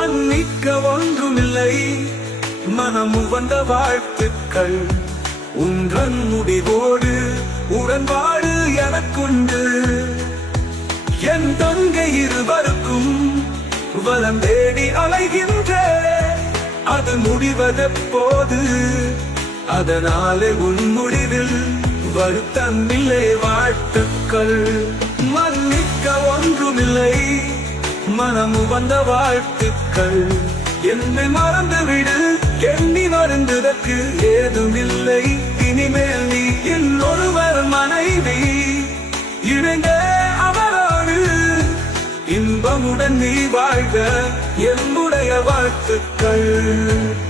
மன்னிக்க ஒன்றுமில்லை. மனமு வந்த வாழ்த்துக்கள். உன்றன் முடிவோடு உடன்பாடு எனக்குண்டு. என் தங்கை இருவருக்கும் வலம் தேடி அலைகின்ற. அது முடிவதெப்போது? அதனாலே உன் முடிவில் வருத்தமில்லை வாழ்த்துக்கள். மன்னிக்க ஒன்றுமில்லை. மனம் வந்த வாழ்த்துக்கள். என்னை மறந்துவிடு எண்ணி மறந்ததற்கு ஏதுமில்லை. இனிமேல் நீ இன்னொருவர் மனைவி. இணைந்த அவரோடு இன்பமுடன் நீ வாழ்க. என்னுடைய வாழ்த்துக்கள்.